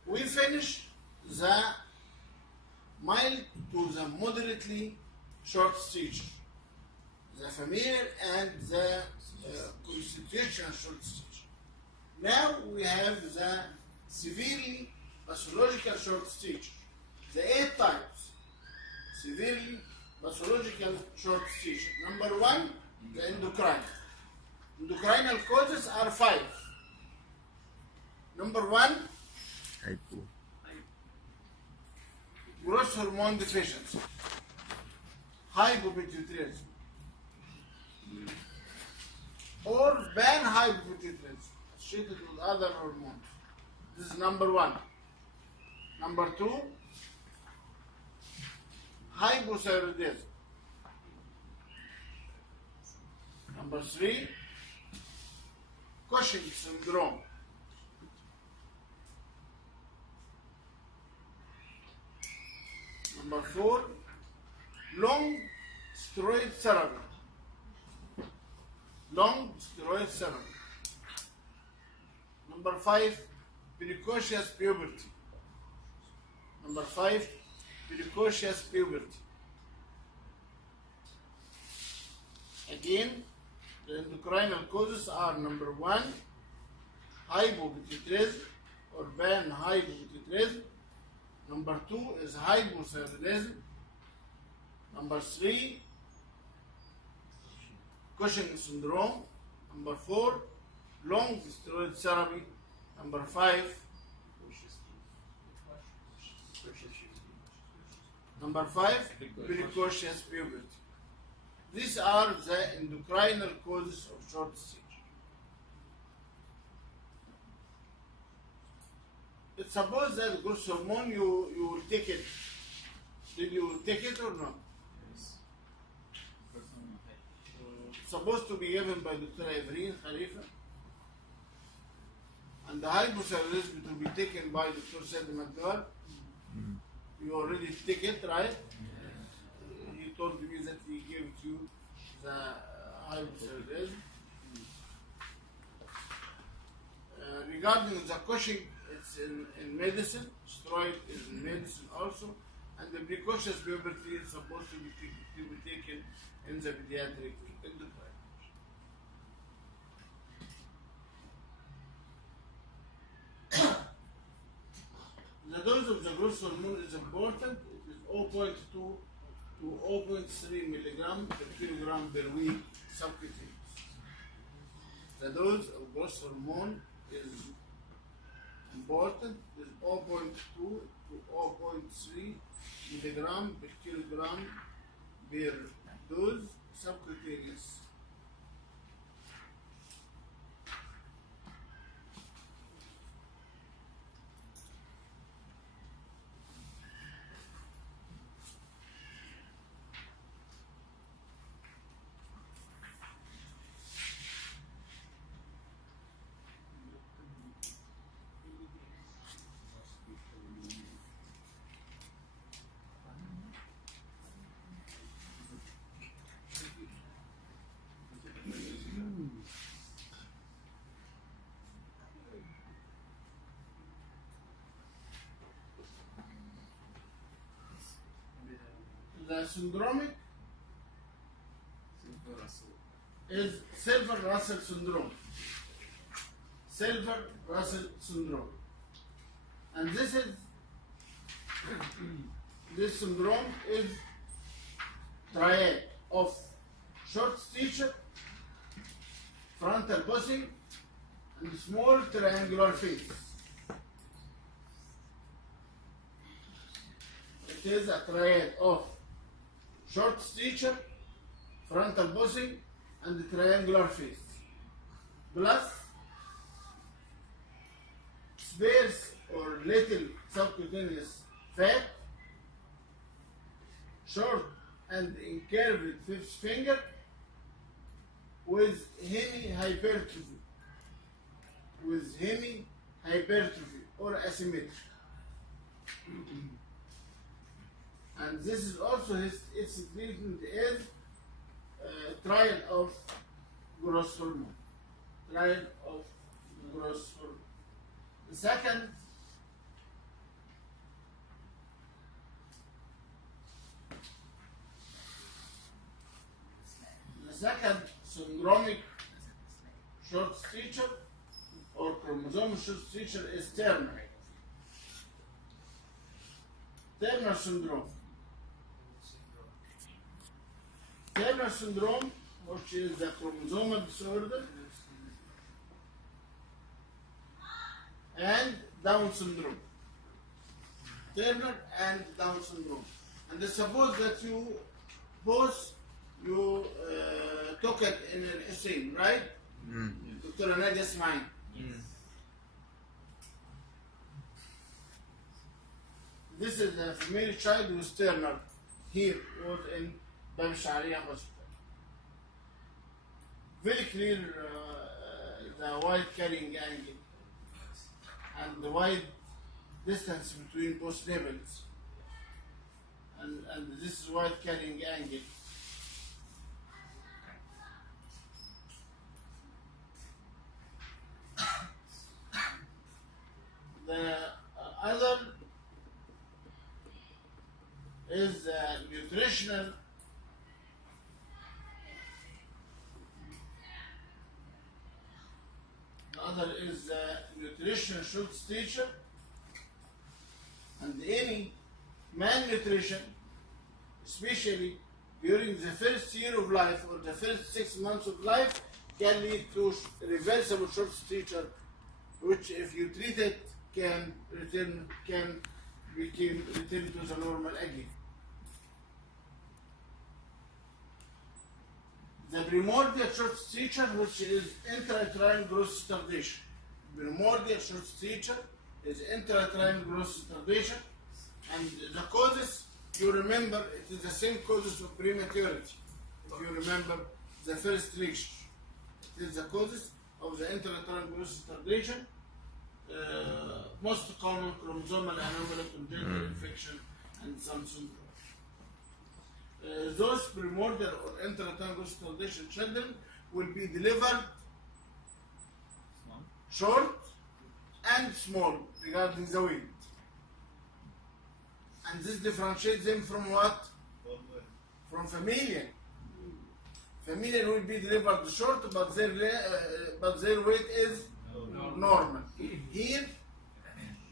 We finish the mild to the moderately short stature, the familial and the constitutional short stature. Now we have the severely pathological short stature, the 8 types. Severely pathological short stature. Number one, the endocrine. Endocrinal causes are 5. Number one, hypo. growth hormone deficiency, hypopituitarism, or pan-hypopituitarism associated with other hormones. This is number one. Number two, hypothyroidism. Number three, Cushing syndrome. Number four, long steroid therapy. Long steroid therapy. Number five, precocious puberty. Number five, precocious puberty. Again, the endocrinal causes are number one, hypopituitarism or pan-hypopituitarism. Number two is hypothyroidism. Number three, Cushing syndrome. Number four, long steroid therapy. Number five, precocious puberty. These are the endocrinal causes of short stature. suppose that growth hormone you will take it. Did you take it or not? Supposed to be given by Dr. Ivreen Khalifa. And the hypothyroidism to be taken by Dr. Said McDowell. You already take it, right? He told me that he gave you the hypothyroidism. Regarding the Cushing, it's in medicine. Steroid is in medicine also. And the precocious puberty is supposed to be taken in the pediatric endocrinology. The dose of the growth hormone is important. It is 0.2 to 0.3 milligram per kilogram per week subcutaneous. The dose of growth hormone is important. It is 0.2 to 0.3 milligram per kilogram per dose subcutaneous. The syndromic is Silver-Russell syndrome. Silver-Russell syndrome. And this syndrome is triad of short stature, frontal bossing, and small triangular face. It is a triad of short stature, frontal bossing, and triangular face, plus sparse or little subcutaneous fat, short and incurved fifth finger with hemi-hypertrophy, or asymmetry. And this is also its treatment is trial of growth hormone. Trial of growth hormone. The second syndromic short stature or chromosomal short stature is Turner. Turner syndrome. Turner syndrome, which is a chromosomal disorder, and Down syndrome. Turner and Down syndrome. And suppose that you both took it in an essay, right? Dr. Nadia Ismail. This is a female child with Turner. Here was in Bab Sharia Hospital. Very clear the wide carrying angle and the wide distance between both nipples. And this is wide carrying angle. The other is nutritional. The other is nutritional short stature, and any malnutrition, especially during the first year of life or the first 6 months of life, can lead to reversible short stature, which, if you treat it, can return to the normal again. The primordial short stature, which is intrauterine growth retardation. Primordial short stature is intratriangle growth retardation, and the causes, you remember, it is the same causes of prematurity. If you remember the first lecture, it is the causes of the intratriangle growth retardation, most common chromosomal anomaly, congenital infection, and some syndrome. Those primordial or intratriangle growth retardation children will be delivered short and small regarding the weight. And this differentiates them from what? From familial. Familial will be delivered short, but their weight is normal. Here,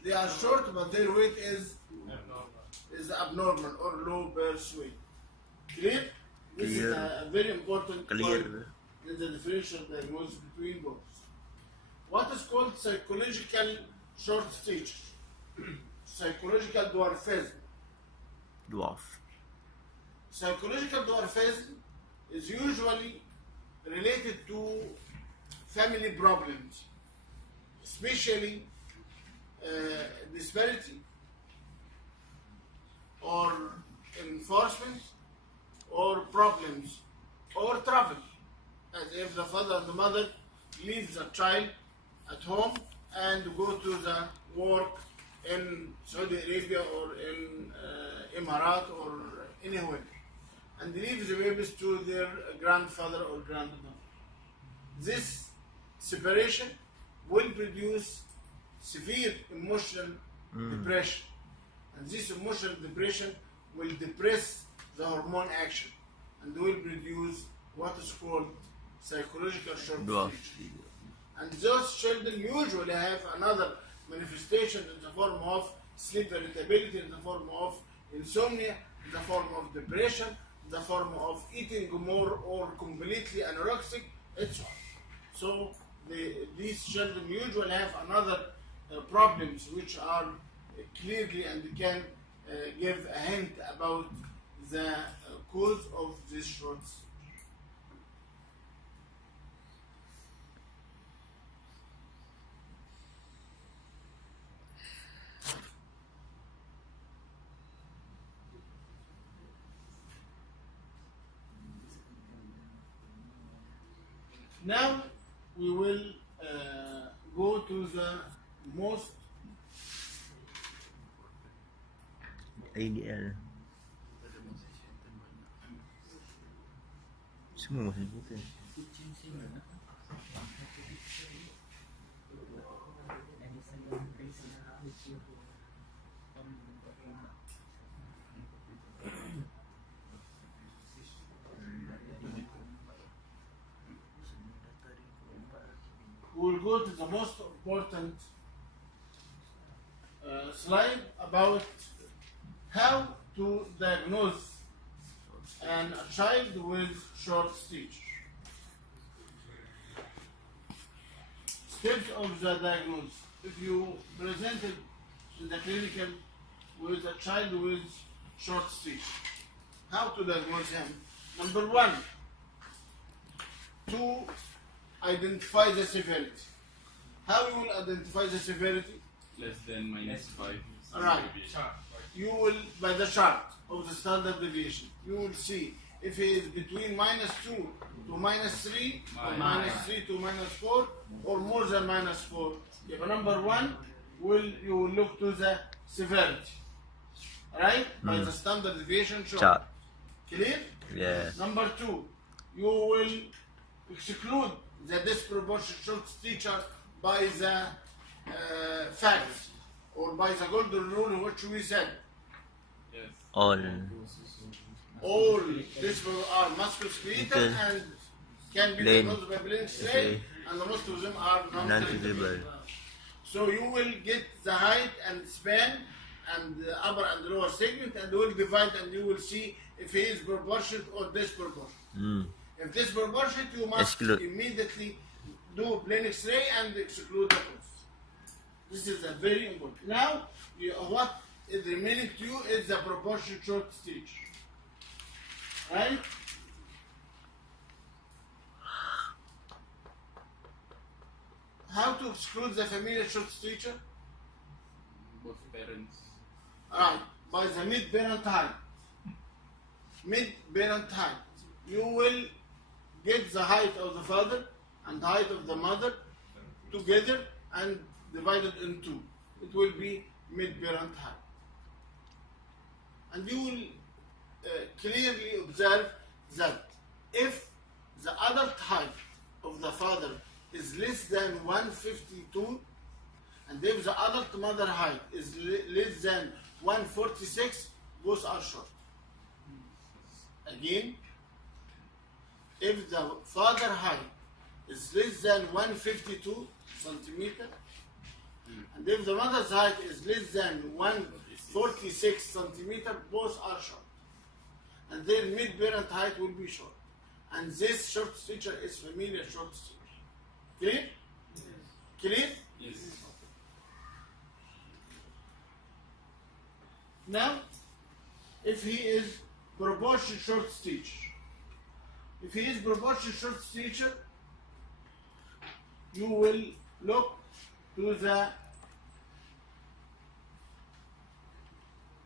they are short, but their weight is abnormal or low birth weight. Clear? This is a very important point in the differential diagnosis between both. What is called psychological short stature? Psychological dwarfism. Dwarf. Psychological dwarfism is usually related to family problems, especially disparity or enforcement or problems or travel, as if the father and the mother leave the child at home and go to the work in Saudi Arabia or in Emirat or anywhere, and leave the babies to their grandfather or grandmother. This separation will produce severe emotional depression, and this emotional depression will depress the hormone action and will produce what is called psychological short stature. And those children usually have another manifestation in the form of sleep irritability, in the form of insomnia, in the form of depression, in the form of eating more or completely anorexic, etc. So these children usually have another problems which are clearly and can give a hint about the cause of this short stature. Now we will go to the most IDL. Semua masih bukan. we will go to the most important slide about how to diagnose a child with short stature. Steps of the diagnosis. If you presented in the clinical with a child with short stature, how to diagnose him? Number one, to identify the severity. How you will identify the severity? Less than -5. Alright. You will, by the chart of the standard deviation, you will see if he is between -2 to -3, or -3 to -4, or more than -4. If number one, you will look to the severity, right? By the standard deviation chart. Clear? Yeah. Number two, you will exclude the disproportionate short stature by the facts or by the golden rule which we said. Yes. All. All these are musculoskeletal and can be diagnosed by plain X-ray, and most of them are non-treatable. So you will get the height and span and the upper and lower segment, and you will divide and you will see if he is proportionate or disproportionate. If disproportionate, you must immediately do plain X-ray and exclude the cause. This is a very important. Now, what is remaining to you is the proportionate short stature. Right? How to exclude the familial short stature? Both parents. Alright, by the mid-parent height. Mid-parent height. You will get the height of the father and the height of the mother together and divided in two. It will be mid-parent height. And you will clearly observe that if the adult height of the father is less than 152, and if the adult mother height is less than 146, both are short. Again, if the father height is less than 152 centimeter, and if the mother's height is less than 146 centimeter, both are short. And their mid-parent height will be short. And this short stature is familiar short stature. Clear? Clear? Yes. Now, if he is proportion short stature, if he is proportion short stature, you will look to the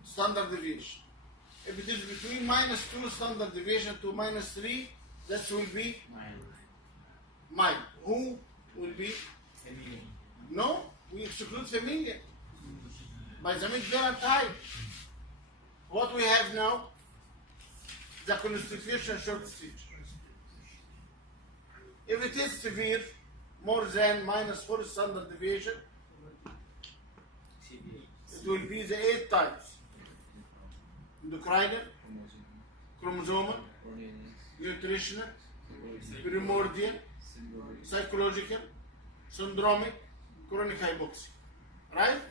standard deviation. If it is between -2 standard deviation to -3, that will be mild. Who will be? No, we exclude familiar by the mid-parent height. What we have now? The constitution short stature. If it is severe, more than -4 standard deviation, it will be the 8 types: endocrinal, chromosomal, nutritional, primordial, psychological, syndromic, chronic hypoxia. Right?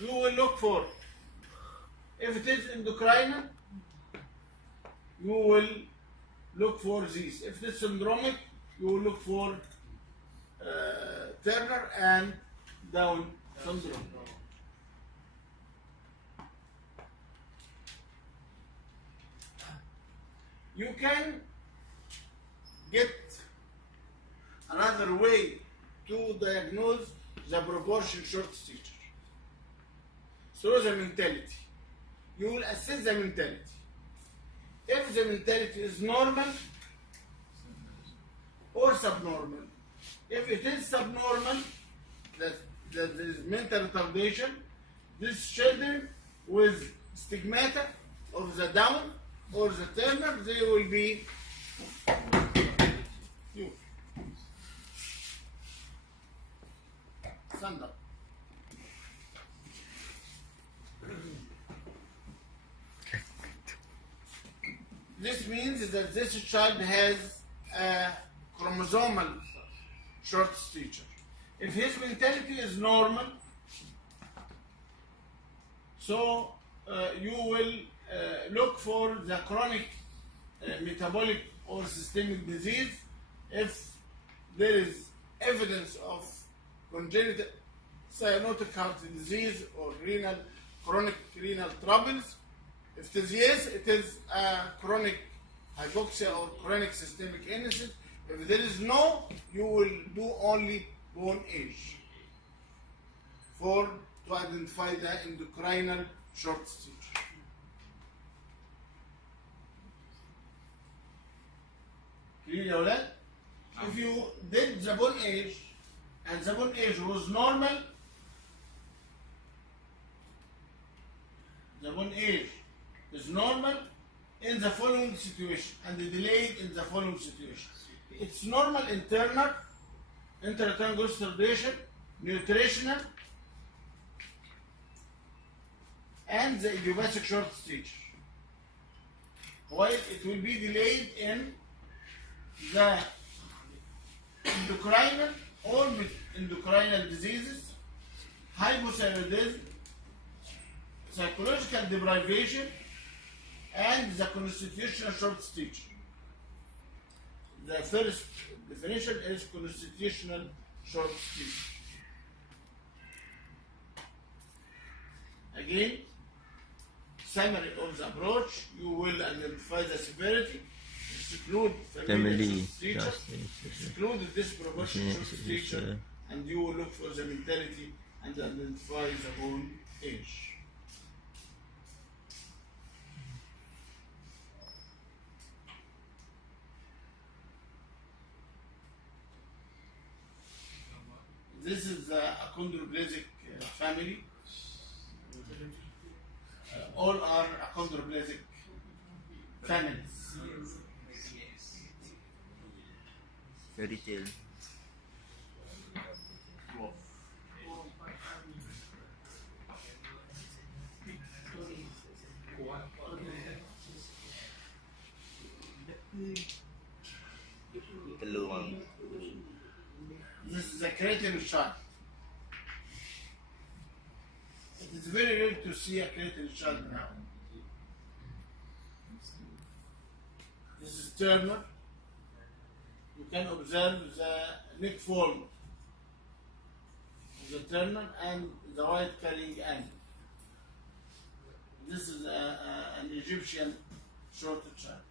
You will look for, if it is endocrinal, you will look for these. If it is syndromic, you will look for Turner and Down syndrome. You can get another way to diagnose the proportion short stature through the mentality. You will assess the mentality. If the mentality is normal or subnormal. If it is subnormal, that there is mental retardation, these children with stigmata of the Down or the Turner, they will be you. Stand up. This means that this child has a chromosomal short stature. If his mentality is normal, so you will look for the chronic metabolic or systemic disease. If there is evidence of congenital cyanotic heart disease or chronic renal troubles, if it is yes, it is a chronic hypoxia or chronic systemic illness. If there is no, you will do only bone age to identify the endocrinal short stature. Clear, يا ولاد? If you did the bone age and the bone age was normal, the bone age is normal in the following situation and delayed in the following situation. It's normal internal, inter-retinal retardation, nutritional, and the idiopathic short stature. While it will be delayed in the endocrinal or endocrinal diseases, hypothyroidism, psychological deprivation, and the constitutional short stature. The first definition is constitutional short stature. Again, summary of the approach: you will identify the severity, exclude family, familial stature, exclude disproportionate short stature, and you will look for the mentality and identify the bone age. This is the achondroplasic family. All are achondroplasic families. Fairy tale. Peluang. This is a cretin child. It is very rare to see a cretin child now. This is Turner. You can observe the neck form of the Turner and the white carrying angle. This is an Egyptian short child.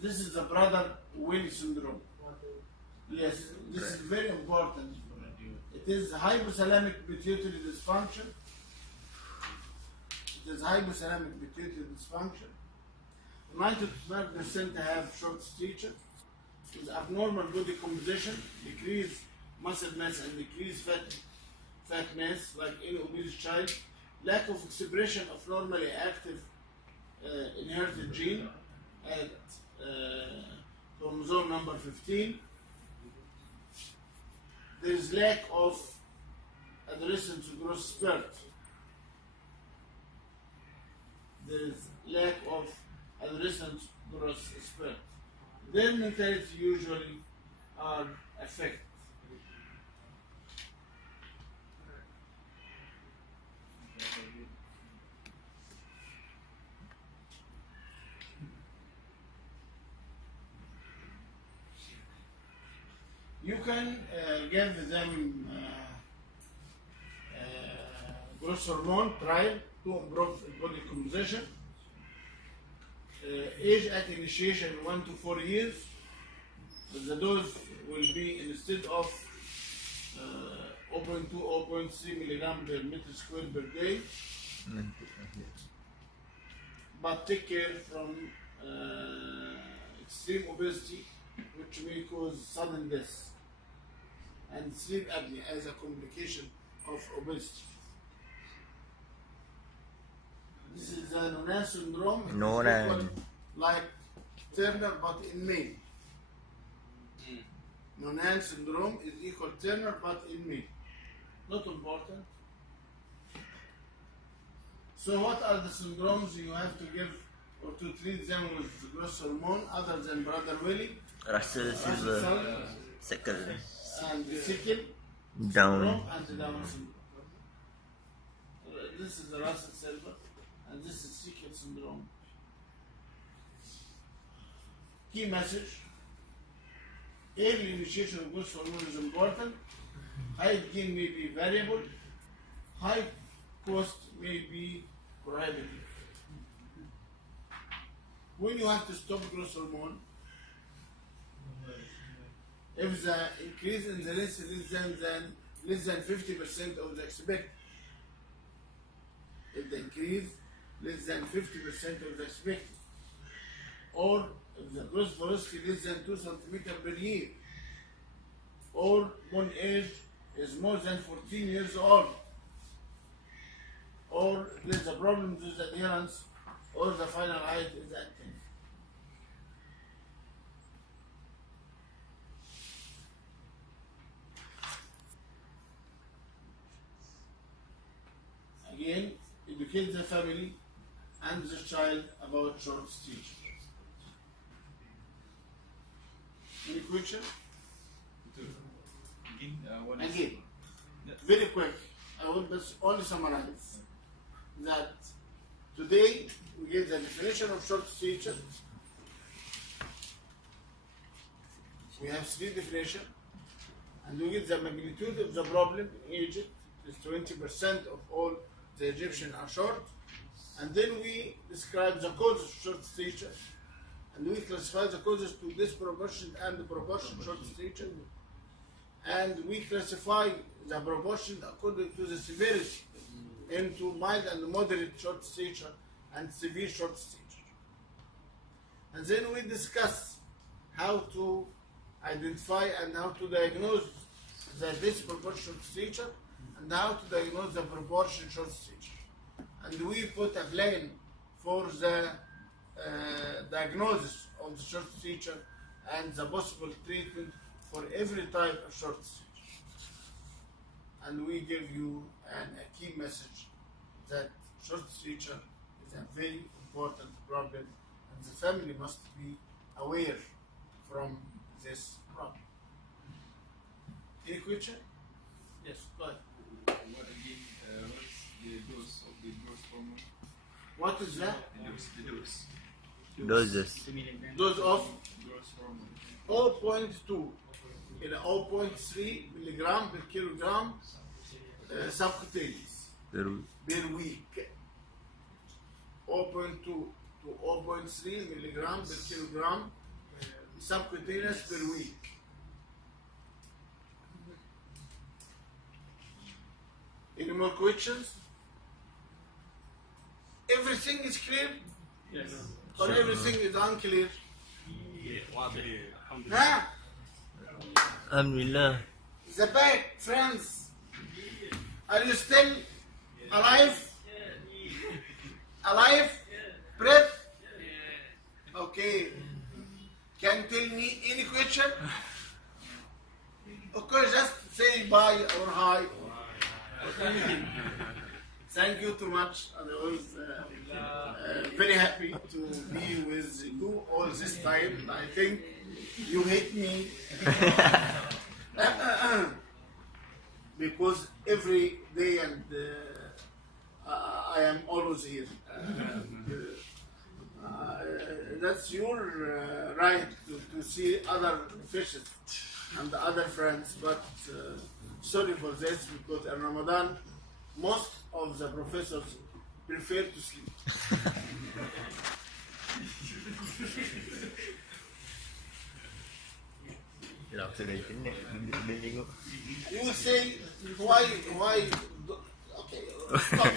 This is the brother Willie syndrome. Yes, this is very important. It is hypothalamic pituitary dysfunction. It is hypothalamic pituitary dysfunction. 95% have short stature. It is abnormal body composition, decreased muscle mass and decreased fat mass, like any obese child. Lack of expression of normally active inherited gene at chromosome number 15. There is lack of adolescent growth spurt. There is lack of adolescent growth spurt. Their mentality usually are affected. You can give them growth hormone trial to improve body composition. Age at initiation 1 to 4 years. The dose will be instead of 0.2 0.3 milligram per meter square per day. But take care from extreme obesity, which may cause sudden death, and sleep apnea as a complication of obesity. This is the Noonan syndrome. It is Noonan. equal like Turner but in male. Noonan syndrome is equal Turner but in male. Not important. So what are the syndromes you have to give or to treat them with growth hormone other than brother Willie? Russell Silver. Sickle. And sickle Down. syndrome and Down syndrome. This is the Russell Silver and this is sickle syndrome. Key message: early initiation of growth hormone is important. Height gain may be variable. High cost may be prohibitive. When you have to stop growth hormone, if the increase in the less than 50% of the expected, if the increase less than 50% of the expected, or if the growth velocity less than 2 cm per year, or bone age is more than 14 years old, or there's a problem with adherence, or the final height is at 10. Again, educate the family and the child about short stature. Any question? Again, very quick, I will just only summarize that today we get the definition of short stature. We have 3 definitions, and we get the magnitude of the problem in Egypt. It is 20% of all the Egyptians are short, and then we describe the causes of short stature, and we classify the causes to disproportionate and proportionate short stature, and we classify the proportion according to the severity into mild and moderate short stature and severe short stature. And then we discuss how to identify and how to diagnose the disproportionate stature and how to diagnose the proportion short stature. And we put a plan for the diagnosis of the short stature and the possible treatment for every type of short stature. And we give you a key message that short stature is a very important problem and the family must be aware from this problem. Any question? Yes, go ahead. What again? What's the dose of the growth hormone? What is that? The dose. Doses. Dose of Growth hormone. 0.2 إلى 0.3 milligram per kilogram subcutaneous Per per week. 0.2 to 0.3 milligram per kilogram subcutaneous per week. Any more questions? Everything is clear? Yes. Or everything is unclear? Clear. Huh? Alhamdulillah. The back, friends. Are you still alive? Alive? Breath? Okay. Can you tell me any question? Okay, just say bye or hi. Thank you too much. I was very happy to be with you all this time. I think you hate me because every day and I am always here. That's your right to see other fishes and other friends, but sorry for this because in Ramadan most of the professors prefer to sleep. Langsung dari internet. Boleh tengok. You will say why okay stop.